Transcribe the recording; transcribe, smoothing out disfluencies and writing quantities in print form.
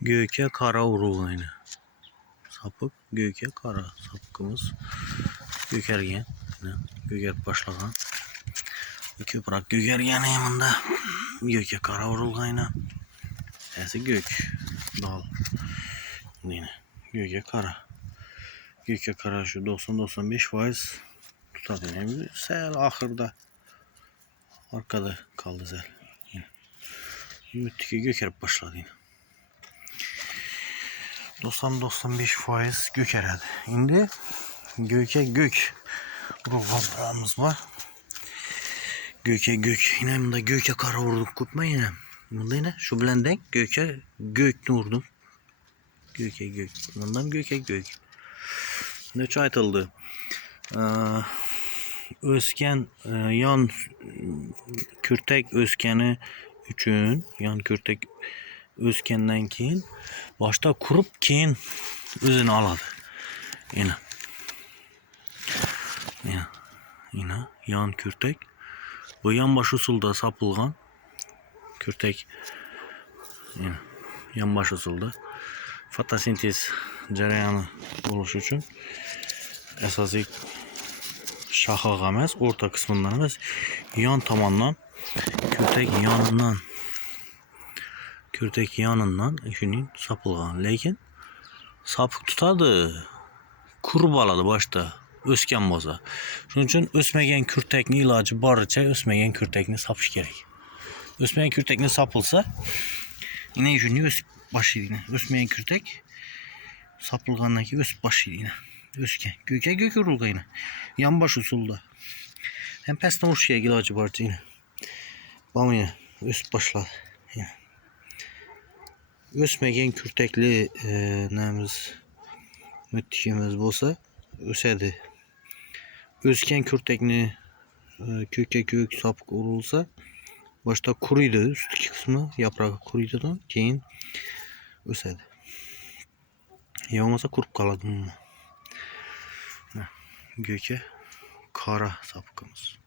Göke kara urulğayını. Sapık göke kara sapıkımız gökergen. Göker başlagan. Köpürak gökergen yanında. Göke kara urulğayını. Esi gök. Dal. Yine. Göke kara. Göke kara şu 90-95% tutadı. Yani sel ahırda. Arkada kaldı sel. Yine. Ümitteki gökerip başladı yine. 90-95% gökeredi. Şimdi göke gök ruhlarımız var. Göke gök. Yine bunda göke kara vurduk kupma yine. Bunda yine şu bilen denk göke gök vurdum. Göke gök. Bundan göke gök. Ne çaytıldı? Özken yan kürtek özkeni üçün yan kürtek özkenden keyin başta kurup keyin özünü aladı. Yine yan kürtek. Bu yan baş usulda sapılgan kürtek. Yine yan baş usulda fotosintez jarayanı oluş üçün esası şahağa emas, orta kısmından emas, yan tamandan kürtek yanından şunun sapılgan. Lekin sapık tutadı. Kuru baladı başta. Ösken boza. Şunun için ösmegen kürtekni ilacı barıca ösmegen kürtekni sapış gerek. Ösmegen kürtekni sapılsa yine şunu ös başıydı yine. Ösmegen kürtek sapılgandan ki ös başıydı yine. Ösken. Göke gök urulga yine. Yan baş usulda. Hem pestan uşuya ilacı barıca yine. Bam yine. Ös başladı. Yine. Ösmegen kürtekli nemiz müttikimiz bolsa ösedi. Özken kürtekni köke kök sapık urulsa başta kuruydu, üstteki kısmı yaprağı kuruydu, keyin ösedi. Ya olmasa kurup kaladı. Göke kara sapıkımız.